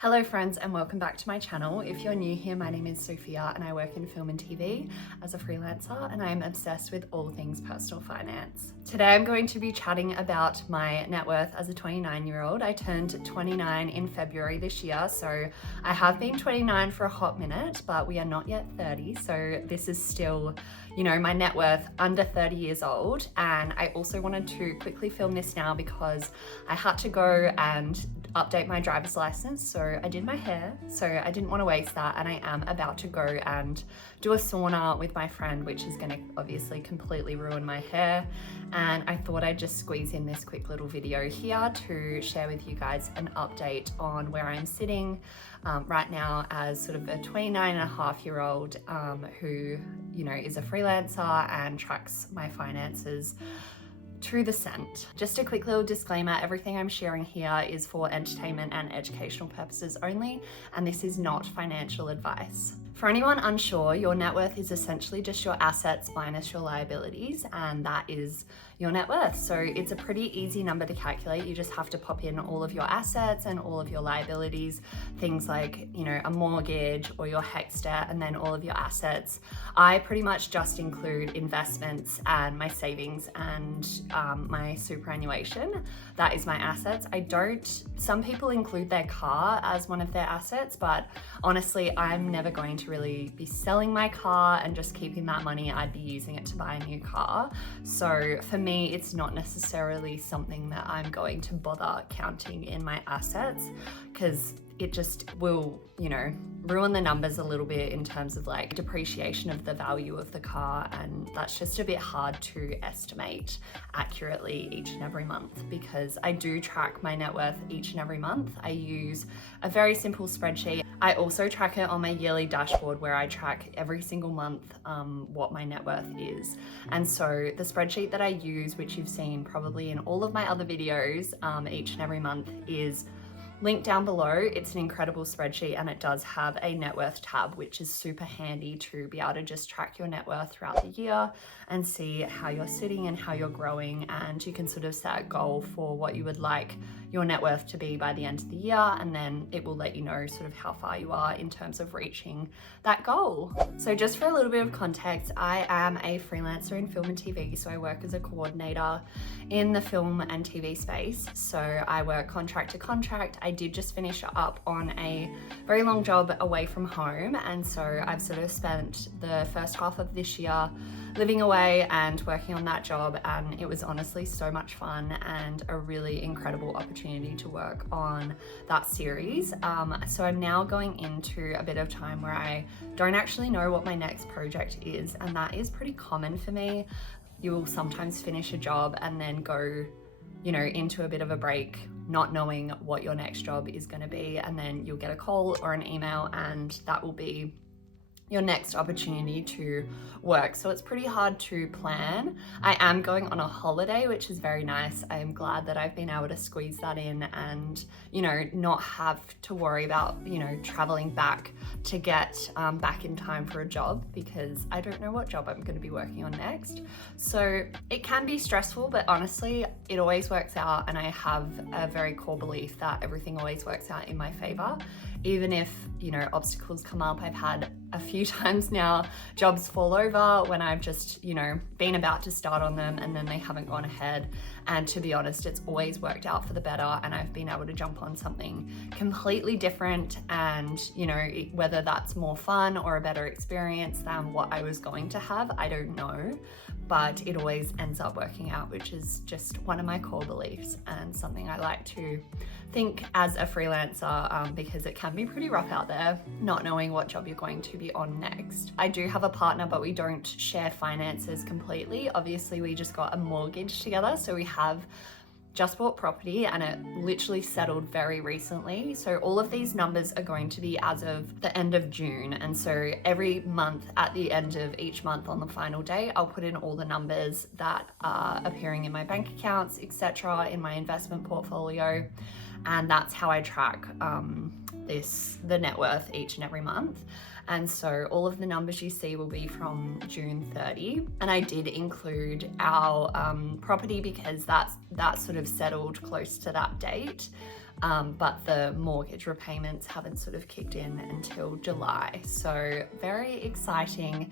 Hello friends and welcome back to my channel. If you're new here, my name is Sophia and I work in film and TV as a freelancer, and I am obsessed with all things personal finance. Today I'm going to be chatting about my net worth as a 29-year-old. I turned 29 in February this year, so I have been 29 for a hot minute, but we are not yet 30, so this is still, my net worth under 30 years old. And I also wanted to quickly film this now because I had to go and update my driver's license, so I did my hair, so I didn't want to waste that, and I am about to go and do a sauna with my friend, which is going to obviously completely ruin my hair, and I thought I'd just squeeze in this quick little video here to share with you guys an update on where I'm sitting right now as sort of a 29-and-a-half-year-old who is a freelancer and tracks my finances to the cent. Just a quick little disclaimer, everything I'm sharing here is for entertainment and educational purposes only, and this is not financial advice. For anyone unsure, your net worth is essentially just your assets minus your liabilities, and that is your net worth. So it's a pretty easy number to calculate. You just have to pop in all of your assets and all of your liabilities, things like, a mortgage or your HECS debt, and then all of your assets. I pretty much just include investments and my savings and my superannuation. That is my assets. Some people include their car as one of their assets, but honestly, I'm never going to really be selling my car and just keeping that money. I'd be using it to buy a new car. So for me, it's not necessarily something that I'm going to bother counting in my assets, because it just will, ruin the numbers a little bit in terms of like depreciation of the value of the car, and that's just a bit hard to estimate accurately each and every month, because I do track my net worth each and every month. I use a very simple spreadsheet. I also track it on my yearly dashboard where I track every single month what my net worth is. And so the spreadsheet that I use, which you've seen probably in all of my other videos each and every month, is linked down below. It's an incredible spreadsheet, and it does have a net worth tab, which is super handy to be able to just track your net worth throughout the year and see how you're sitting and how you're growing. And you can sort of set a goal for what you would like your net worth to be by the end of the year, and then it will let you know sort of how far you are in terms of reaching that goal. So just for a little bit of context, I am a freelancer in film and TV, so I work as a coordinator in the film and TV space. So I work contract to contract. I did just finish up on a very long job away from home, and so I've sort of spent the first half of this year living away and working on that job, and it was honestly so much fun and a really incredible opportunity to work on that series. So I'm now going into a bit of time where I don't actually know what my next project is, and that is pretty common for me. You will sometimes finish a job and then go into a bit of a break, not knowing what your next job is going to be, and then you'll get a call or an email and that will be your next opportunity to work. So it's pretty hard to plan. I am going on a holiday, which is very nice. I am glad that I've been able to squeeze that in and, not have to worry about, traveling back to get back in time for a job, because I don't know what job I'm going to be working on next. So it can be stressful, but honestly, it always works out. And I have a very core belief that everything always works out in my favor. Even if, obstacles come up. I've had a few times now jobs fall over when I've just, been about to start on them and then they haven't gone ahead. And to be honest, it's always worked out for the better, and I've been able to jump on something completely different, and, whether that's more fun or a better experience than what I was going to have, I don't know. But it always ends up working out, which is just one of my core beliefs and something I like to think as a freelancer, because it can be pretty rough out there not knowing what job you're going to be on next. I do have a partner, but we don't share finances completely. Obviously, we just got a mortgage together, so we have just bought property, and it literally settled very recently. So all of these numbers are going to be as of the end of June. And so every month, at the end of each month on the final day, I'll put in all the numbers that are appearing in my bank accounts, etc., in my investment portfolio. And that's how I track the net worth each and every month. And so all of the numbers you see will be from June 30. And I did include our property because that's sort of settled close to that date. but the mortgage repayments haven't sort of kicked in until July. So very exciting.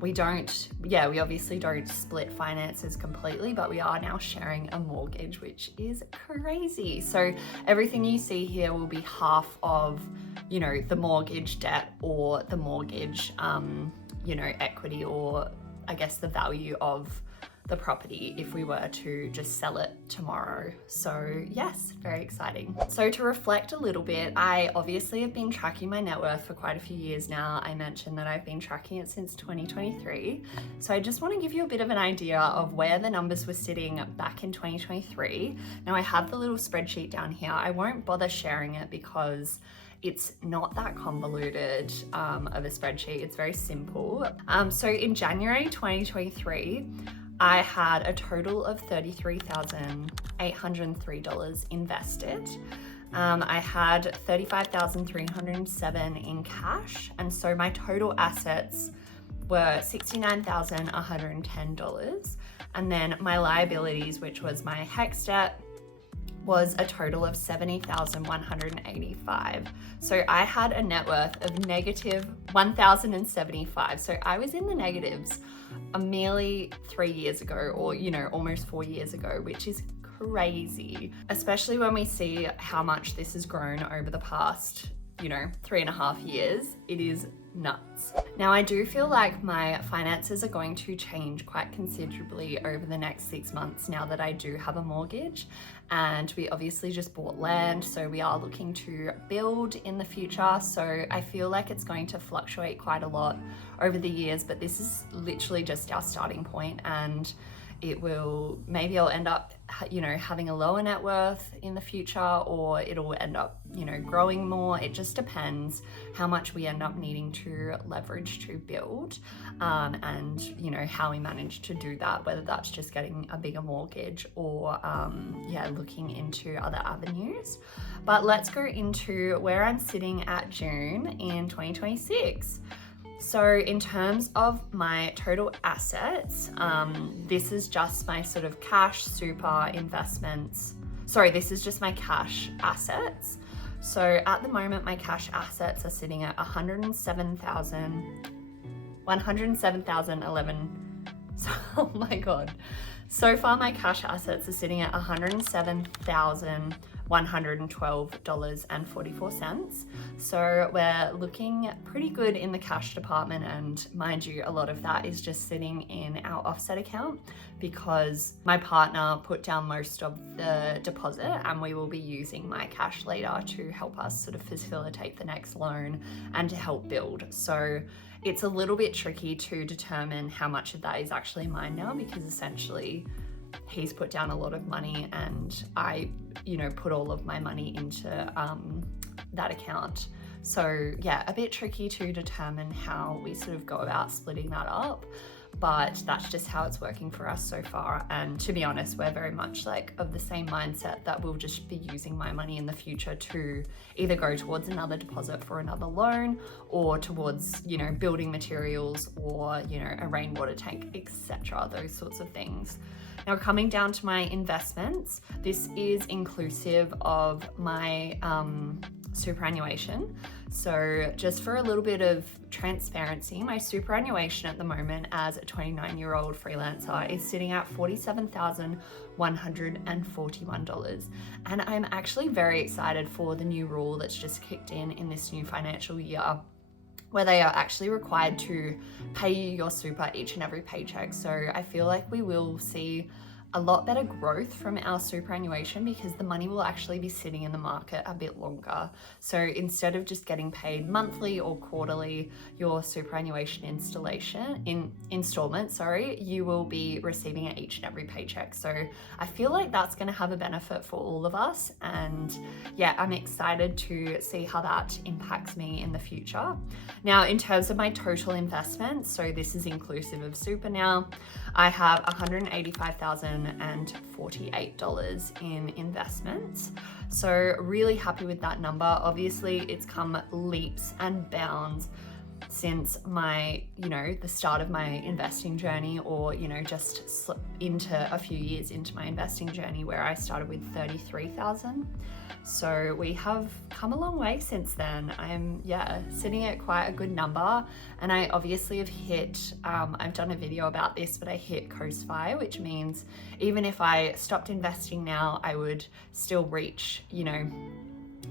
We obviously don't split finances completely, but we are now sharing a mortgage, which is crazy. So everything you see here will be half of, you know, the mortgage debt or the mortgage, you know, equity, or I guess the value of the property if we were to just sell it tomorrow. So yes, very exciting. So to reflect a little bit, I obviously have been tracking my net worth for quite a few years now. I mentioned that I've been tracking it since 2023. So I just want to give you a bit of an idea of where the numbers were sitting back in 2023. Now I have the little spreadsheet down here. I won't bother sharing it because it's not that convoluted of a spreadsheet. It's very simple. So in January 2023, I had a total of $33,803 invested. I had $35,307 in cash, and so my total assets were $69,110. And then my liabilities, which was my HEX debt, was a total of $70,185. So I had a net worth of negative $1,075. So I was in the negatives merely 3 years ago, or, you know, almost 4 years ago, which is crazy, especially when we see how much this has grown over the past, you know, 3.5 years. It is nuts. Now I do feel like my finances are going to change quite considerably over the next 6 months now that I do have a mortgage, and we obviously just bought land, so we are looking to build in the future. So I feel like it's going to fluctuate quite a lot over the years, but this is literally just our starting point, and it will, maybe I'll end up, you know, having a lower net worth in the future, or it'll end up, you know, growing more. It just depends how much we end up needing to leverage to build, and, you know, how we manage to do that, whether that's just getting a bigger mortgage or, looking into other avenues. But let's go into where I'm sitting at June in 2026. So in terms of my total assets, this is just my sort of cash, super, investments. Sorry, this is just my cash assets. So at the moment, my cash assets are sitting at $107,011. So, oh my God. So far, my cash assets are sitting at $107,112.44. So we're looking pretty good in the cash department, and mind you, a lot of that is just sitting in our offset account because my partner put down most of the deposit, and we will be using my cash later to help us sort of facilitate the next loan and to help build. So it's a little bit tricky to determine how much of that is actually mine now, because essentially he's put down a lot of money and I, you know, put all of my money into that account. So yeah, a bit tricky to determine how we sort of go about splitting that up, but that's just how it's working for us so far. And to be honest, we're very much like of the same mindset that we'll just be using my money in the future to either go towards another deposit for another loan, or towards, you know, building materials, or, you know, a rainwater tank, etc., those sorts of things. Now, coming down to my investments, this is inclusive of my superannuation. So just for a little bit of transparency, my superannuation at the moment as a 29-year-old freelancer is sitting at $47,141. And I'm actually very excited for the new rule that's just kicked in this new financial year, where they are actually required to pay you your super each and every paycheck. So I feel like we will see a lot better growth from our superannuation, because the money will actually be sitting in the market a bit longer. So instead of just getting paid monthly or quarterly, your superannuation installment, you will be receiving it each and every paycheck. So I feel like that's going to have a benefit for all of us. And yeah, I'm excited to see how that impacts me in the future. Now, in terms of my total investment, so this is inclusive of super now, I have $185,048 in investments. So really happy with that number. Obviously, it's come leaps and bounds since my, the start of my investing journey, or, just into a few years into my investing journey, where I started with 33,000. So we have come a long way since then. I'm sitting at quite a good number, and I obviously have hit, I've done a video about this, but I hit coast fire, which means even if I stopped investing now, I would still reach,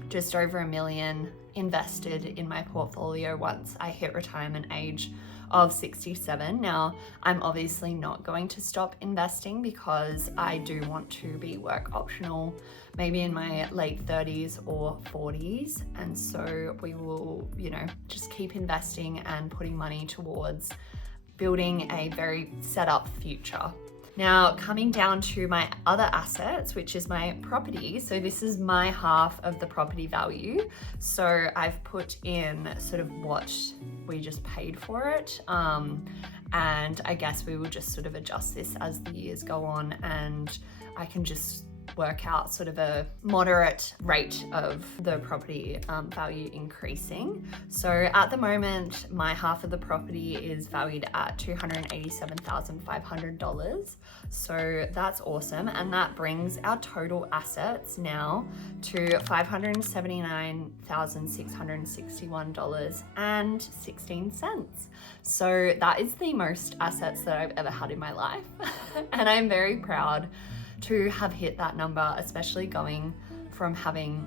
just over $1 million invested in my portfolio once I hit retirement age of 67. Now, I'm obviously not going to stop investing because I do want to be work optional, maybe in my late 30s or 40s. And so we will, just keep investing and putting money towards building a very set up future. Now, coming down to my other assets, which is my property. So this is my half of the property value. So I've put in sort of what we just paid for it. And I guess we will just sort of adjust this as the years go on, and I can just work out sort of a moderate rate of the property value increasing. So at the moment, my half of the property is valued at $287,500. So that's awesome. And that brings our total assets now to $579,661.16. So that is the most assets that I've ever had in my life. And I'm very proud to have hit that number, especially going from having,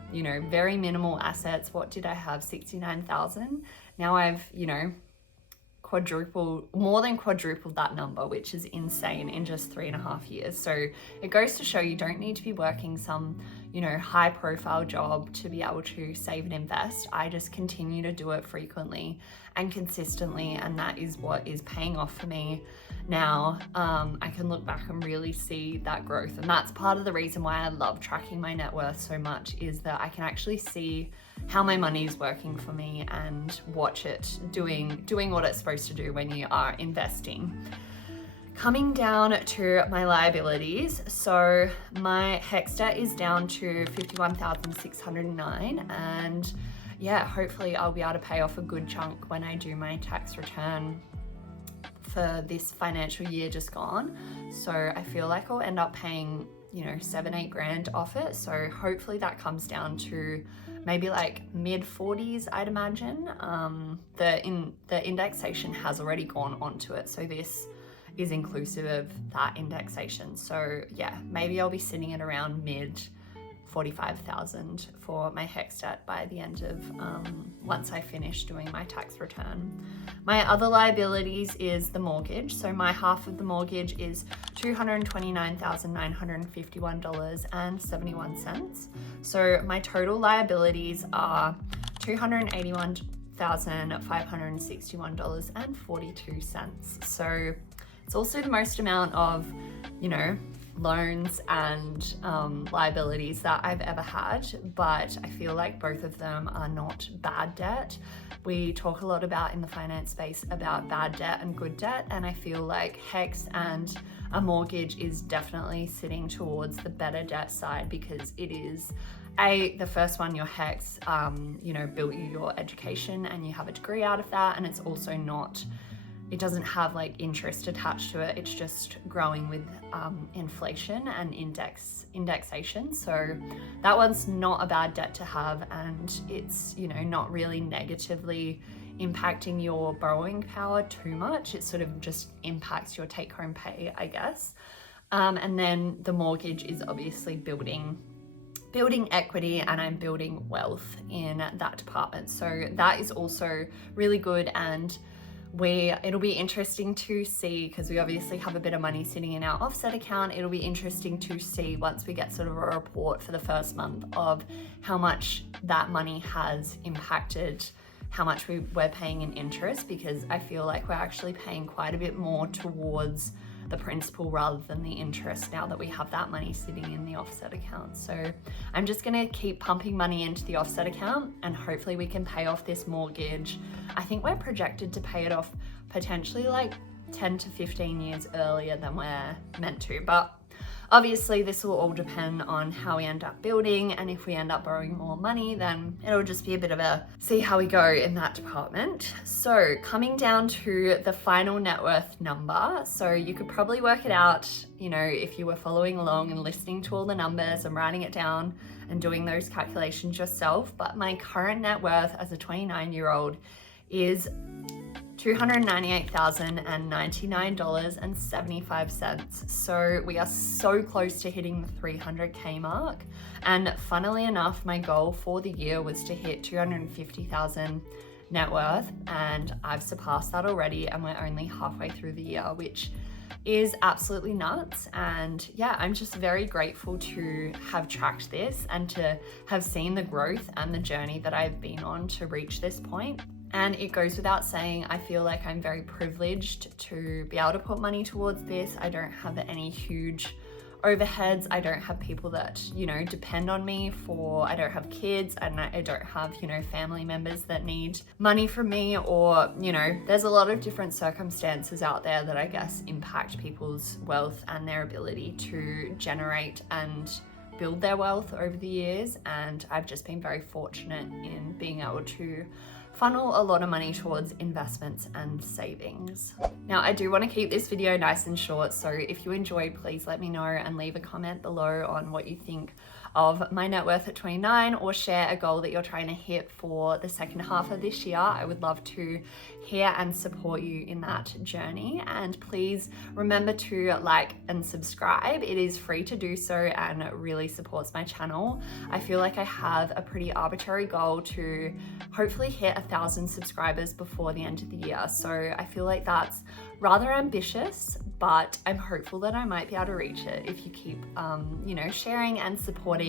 very minimal assets. What did I have? 69,000. Now I've, more than quadrupled that number, which is insane in just 3.5 years. So it goes to show you don't need to be working some, high profile job to be able to save and invest. I just continue to do it frequently and consistently, and that is what is paying off for me. Now, I can look back and really see that growth. And that's part of the reason why I love tracking my net worth so much, is that I can actually see how my money is working for me and watch it doing what it's supposed to do when you are investing. Coming down to my liabilities, so my HEX debt is down to 51,609, and hopefully I'll be able to pay off a good chunk when I do my tax return for this financial year just gone. So I feel like I'll end up paying, $7-8 grand off it. So hopefully that comes down to maybe like mid 40s, I'd imagine. The indexation has already gone onto it. So this is inclusive of that indexation. So maybe I'll be sitting at around mid 45,000 for my HEX debt by the end of once I finish doing my tax return. My other liabilities is the mortgage. So my half of the mortgage is $229,951.71. So my total liabilities are $281,561.42. So it's also the most amount of, loans and liabilities that I've ever had, but I feel like both of them are not bad debt. We talk a lot about in the finance space about bad debt and good debt, and I feel like HEX and a mortgage is definitely sitting towards the better debt side, because it is the first one, your HEX, built you your education and you have a degree out of that, and it's also it doesn't have like interest attached to it. It's just growing with inflation and indexation. So that one's not a bad debt to have, and it's, not really negatively impacting your borrowing power too much. It sort of just impacts your take home pay, I guess. And then the mortgage is obviously building equity, and I'm building wealth in that department. So that is also really good, and it'll be interesting to see, because we obviously have a bit of money sitting in our offset account. It'll be interesting to see once we get sort of a report for the first month of how much that money has impacted how much we're paying in interest, because I feel like we're actually paying quite a bit more towards the principal rather than the interest now that we have that money sitting in the offset account. So I'm just gonna keep pumping money into the offset account, and hopefully we can pay off this mortgage. I think we're projected to pay it off potentially like 10 to 15 years earlier than we're meant to, but Obviously, this will all depend on how we end up building, and if we end up borrowing more money, then it'll just be a bit of a see how we go in that department. So coming down to the final net worth number, so you could probably work it out, you know, if you were following along and listening to all the numbers and writing it down and doing those calculations yourself. But my current net worth as a 29-year-old is $298,099.75. So we are so close to hitting the 300K mark. And funnily enough, my goal for the year was to hit 250,000 net worth, and I've surpassed that already, and we're only halfway through the year, which is absolutely nuts. And yeah, I'm just very grateful to have tracked this and to have seen the growth and the journey that I've been on to reach this point. And it goes without saying, I feel like I'm very privileged to be able to put money towards this. I don't have any huge overheads. I don't have people that, you know, depend on me for, I don't have kids, and I don't have, you know, family members that need money from me, or, you know, there's a lot of different circumstances out there that I guess impact people's wealth and their ability to generate and build their wealth over the years. And I've just been very fortunate in being able to funnel a lot of money towards investments and savings. Now, I do want to keep this video nice and short, so if you enjoyed, please let me know and leave a comment below on what you think of my net worth at 29, or share a goal that you're trying to hit for the second half of this year. I would love to hear and support you in that journey. And please remember to like and subscribe. It is free to do so and it really supports my channel. I feel like I have a pretty arbitrary goal to hopefully hit 1,000 subscribers before the end of the year. So I feel like that's rather ambitious, but I'm hopeful that I might be able to reach it. If you keep, you know, sharing and supporting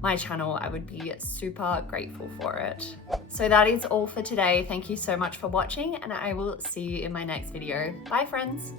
my channel, I would be super grateful for it. So that is all for today. Thank you so much for watching, and I will see you in my next video. Bye, friends.